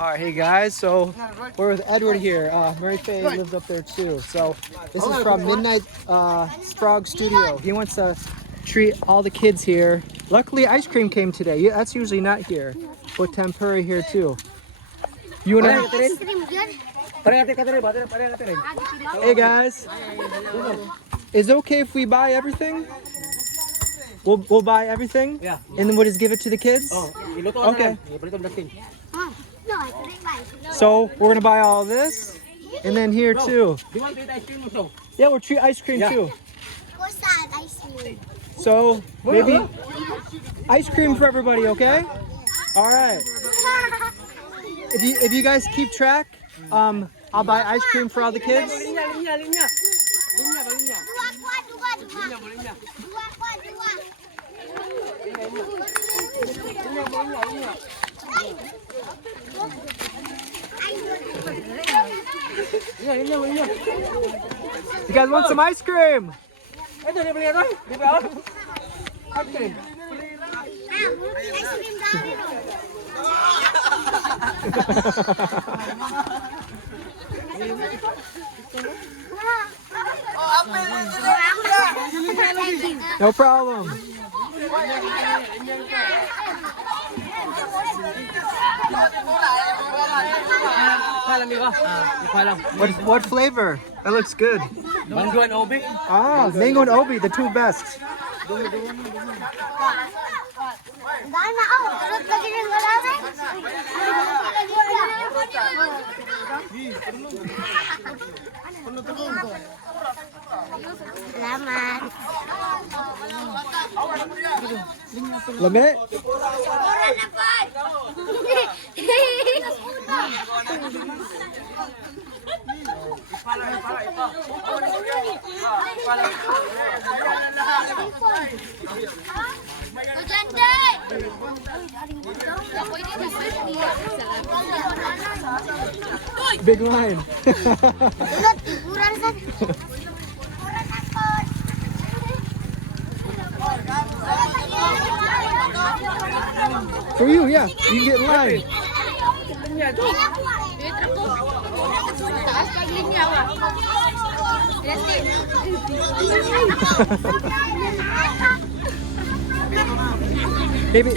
Alright, hey guys, so we're with Edward here. Mary Faye lives up there too. So this is from Midnight Frog Studio. He wants to treat all the kids here. Luckily ice cream came today. Yeah, that's usually not here. But tempura here too. You wanna? Hey guys, is it okay if we buy everything? We'll buy everything? Yeah. And then we'll just give it to the kids? Oh, okay. So we're gonna buy all this, and then here too. Do you want to eat ice cream also? Yeah, we'll treat ice cream too. Ice cream. So maybe ice cream for everybody, okay? All right. If you guys keep track, I'll buy ice cream for all the kids. You guys want some ice cream? No problem. What flavor? That looks good. Mango and Obi. Ah, mango and Obi, the two best. Selamat. Lami? Big line. For you, yeah. You can get in line. Baby,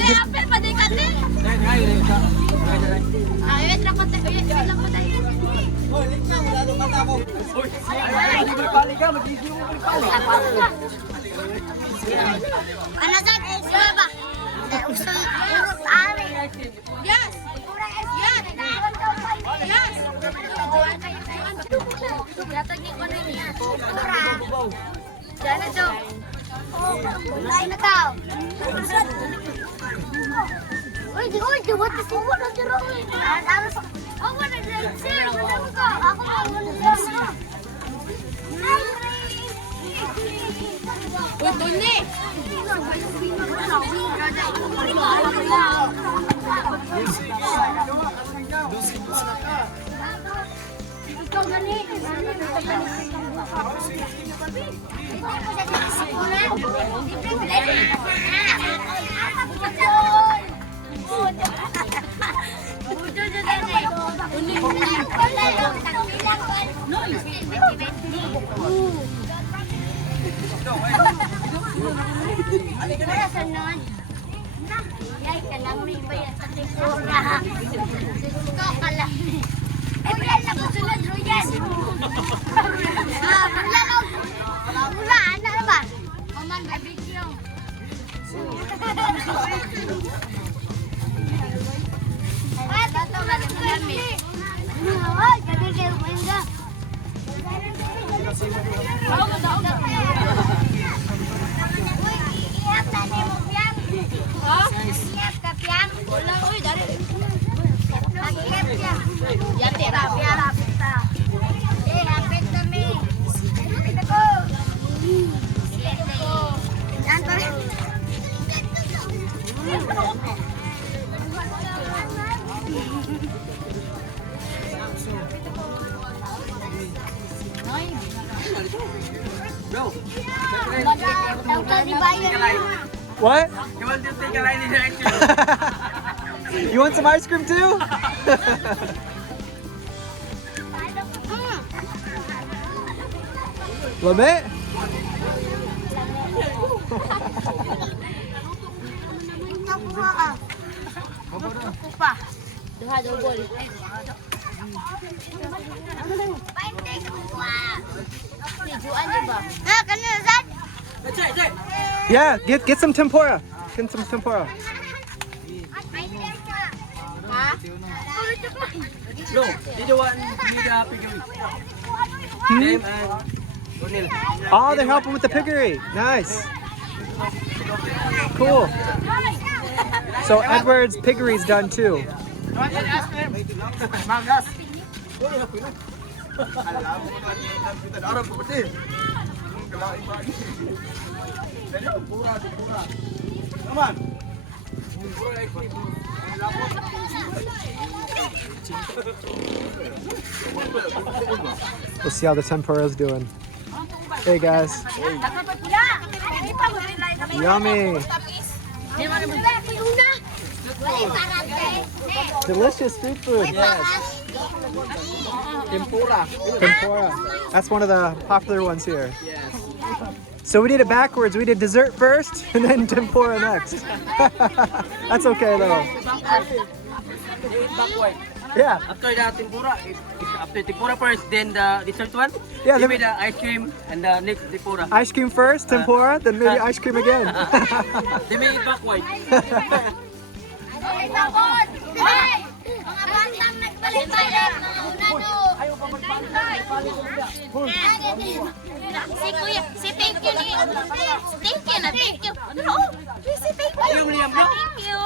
What? You want to take a line in here? You want some ice cream too? Lame? Duha double. Videoan niyo ba? Ah, kanina Zat. Yeah, get some tempura. Get some tempura. Ha? No, they the one need a piggery. Them and Cornel. Oh, they're helping with the piggery. Nice. Cool. So Edward's piggery's done too. We'll see how the tempura's doing. Hey guys. Yummy. Delicious street food. Yes. Tempura. Tempura. That's one of the popular ones here. Yes. So we did it backwards. We did dessert first and then tempura next. That's okay though. They eat backward. Yeah. After the tempura, after tempura first, then the dessert one. Yeah, Give then- me the ice cream and the next tempura. Ice cream first, tempura, then maybe ice cream again. They may eat backward. Ay, takot! Hey! Mga batang nagpalit-palit! Mga unano! Si Kuya, si Thank you ni... Thank you na, thank you! Oh! Si Thank you! Yung liam no? Thank you!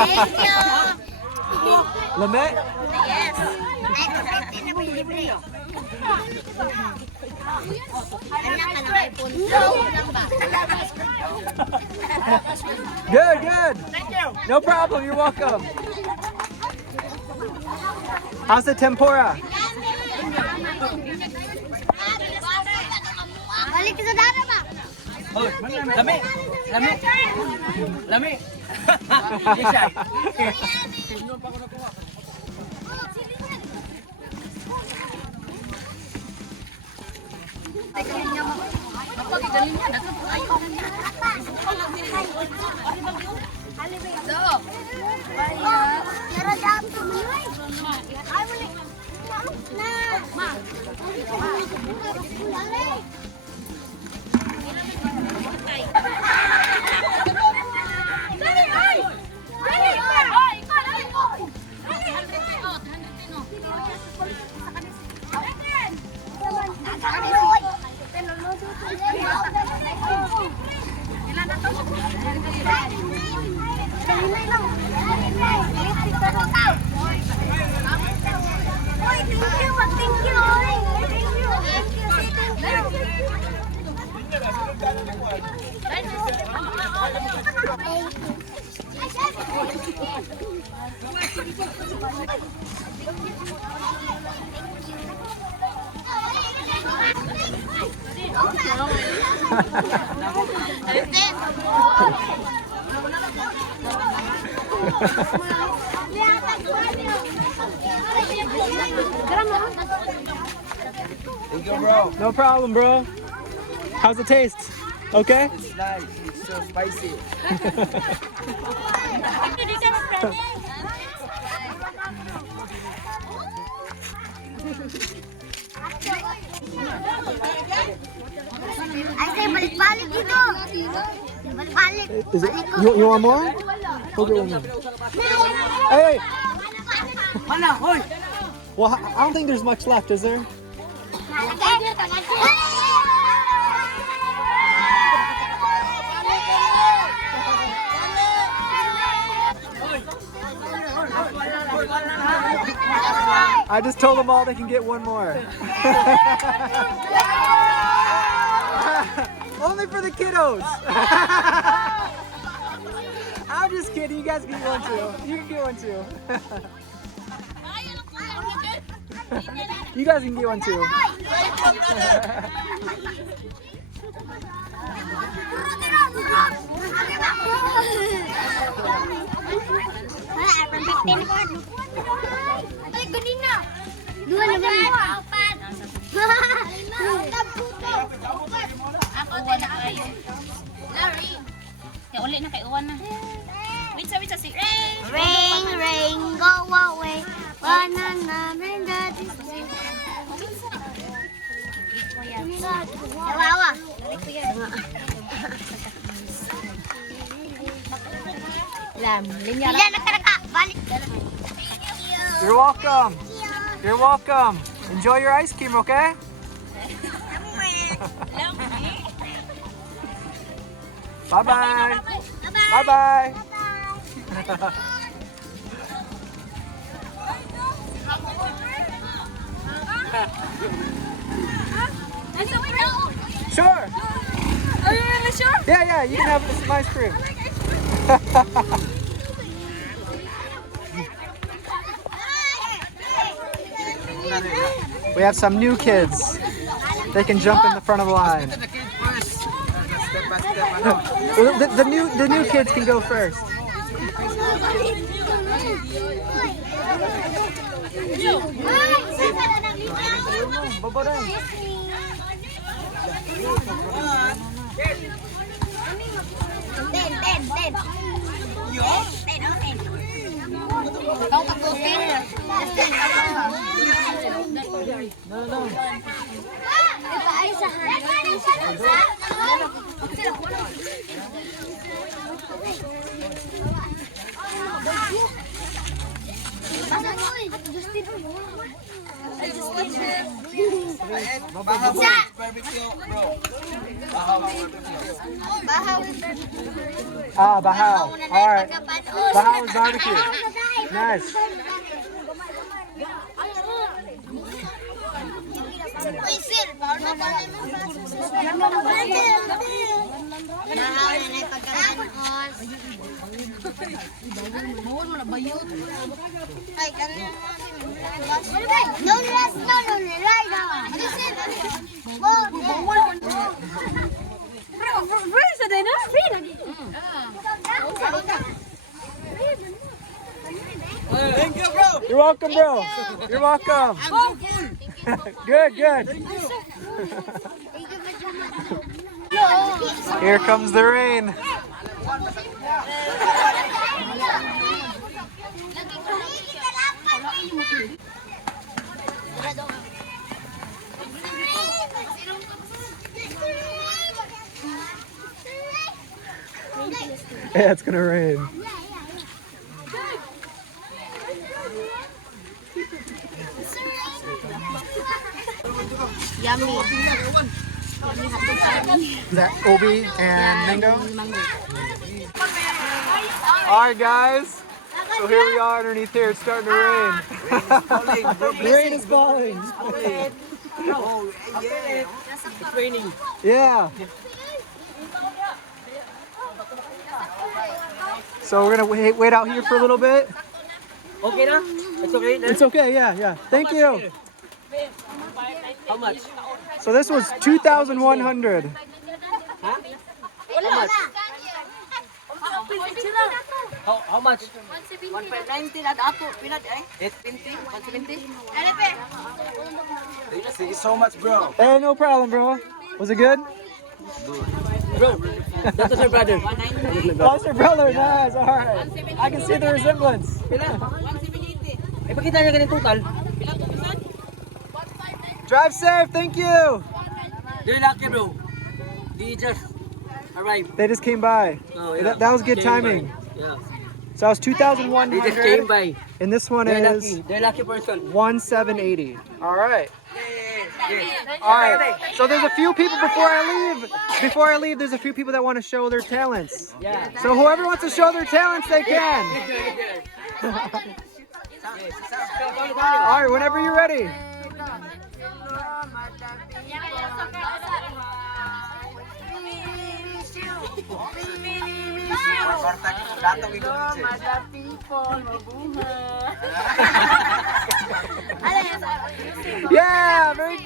Thank you! Lame? Yes! Ay, kasi na may libre. Anak ka na may punto. Lang ba? Good, good. No problem, you're welcome. How's the tempura? Balik ka sa dara ba? Oh, lami. Lami. Lami. Isay. Thank you, bro. No problem, bro. How's it taste? Okay? It's nice. It's so spicy. Ay, say, balik-balik dito. Balik-balik. Is it? You want more? We'll get one more. Hey, hey. Mana, hoy. Well, I don't think there's much left, is there? I just told them all they can get one more. Only for the kiddos. I'm just kidding. You guys can get one too. You can get one too. You guys can get one too. Ay, ganina. Dua na ba? Apat. Ako din na kayo. Larry. Kaya uli na kay Uwan na. Wait sa si Ring. Ring, ring, go away. Banana, ring that is Wawa. Lam, linya lang. Balik. You're welcome. You're welcome. Enjoy your ice cream, okay? Bye-bye. Bye-bye. Sure. Are you really sure? Yeah, you can have some ice cream. We have some new kids. They can jump in the front of the line. The kid first. Step by step. Ano? Well, the new kids can go first. Ten. Kau takutin. No. Ito ay sa Bahaw barbecue, bro. Bahaw barbecue. Ah, bahaw. All right. Bahaw is barbecue. Nice. Thank you, bro. You're welcome, bro. You're welcome. Good. Here comes the rain. Yeah, it's gonna rain. Yummy. Is that Obi and Mango? Alright guys, so here we are underneath here, it's starting to rain. The rain is falling. Oh, yeah. It's raining. Yeah. So we're gonna wait out here for a little bit. Okay na? It's okay na? It's okay, yeah. Thank you. How much? So this was 2,100. How much? How much? 1.90 na ako. Pinad ay? 8.20? 1.70? Thank you so much, bro. Hey, no problem, bro. Was it good? Bro, that was your brother. That's your brother, nice, alright. I can see the resemblance. Pila? Ipakita niya ganun total. Drive safe, thank you. They're lucky, bro. They just arrived. They just came by. Oh, yeah. That was good Came by. timing. Yeah. So I was They just came 2,100, by. and this one They're is lucky. They're lucky person. 1,780. Alright. Yeah. Alright. So there's a few people before I leave, there's a few people that want to show their talents. Yeah. So whoever wants to show their talents, they can. Alright, whenever you're ready. Yeah, very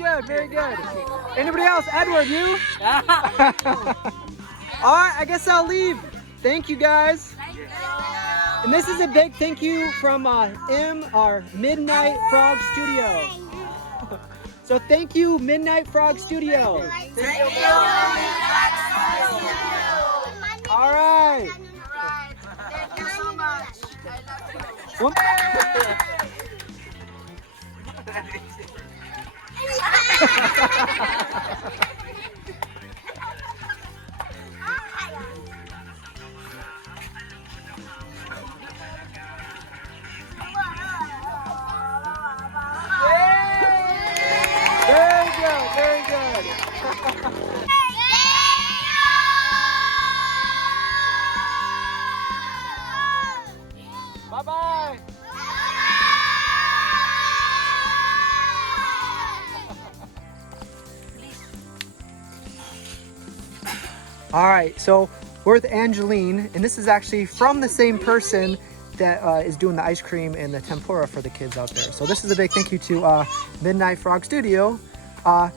good. Anybody else? Edward, you? Alright, I guess I'll leave. Thank you guys. And this is a big thank you from M, our Midnight Frog Studio. So thank you, Midnight Frog Studio. All right. Thank you so much. One- Very good, very good. Bye-bye. All right, so we're with Angeline, and this is actually from the same person that is doing the ice cream and the tempura for the kids out there. So this is a big thank you to Midnight Frog Studio. I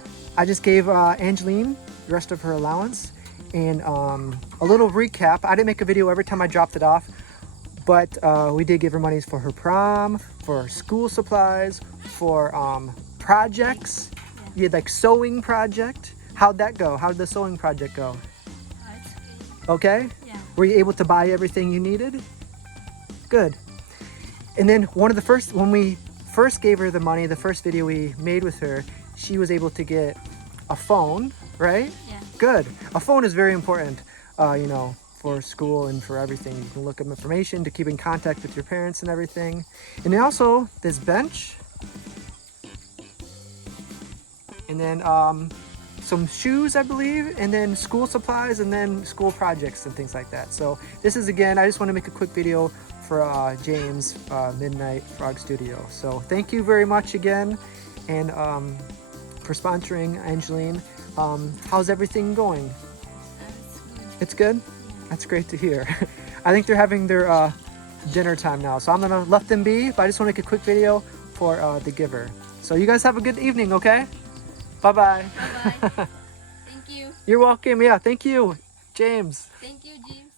just gave Angeline the rest of her allowance, and a little recap. I didn't make a video every time I dropped it off, but we did give her monies for her prom, for school supplies, for projects. You had like sewing project. How'd that go? How did the sewing project go? Okay? Yeah. Were you able to buy everything you needed? Good. And then when we first gave her the money, the first video we made with her, she was able to get a phone, right? Yeah. Good. A phone is very important, you know, for school and for everything. You can look up information to keep in contact with your parents and everything. And then also this bench. And then some shoes, I believe, and then school supplies, and then school projects and things like that. So this is, again, I just want to make a quick video for James, Midnight Frog Studio. So thank you very much again, and for sponsoring Angeline. How's everything going? It's good? That's great to hear. I think they're having their dinner time now, so I'm gonna let them be, but I just want to make a quick video for the giver. So you guys have a good evening, okay? Bye-bye. Bye-bye. Thank you. You're welcome. Yeah, thank you, James. Thank you, James.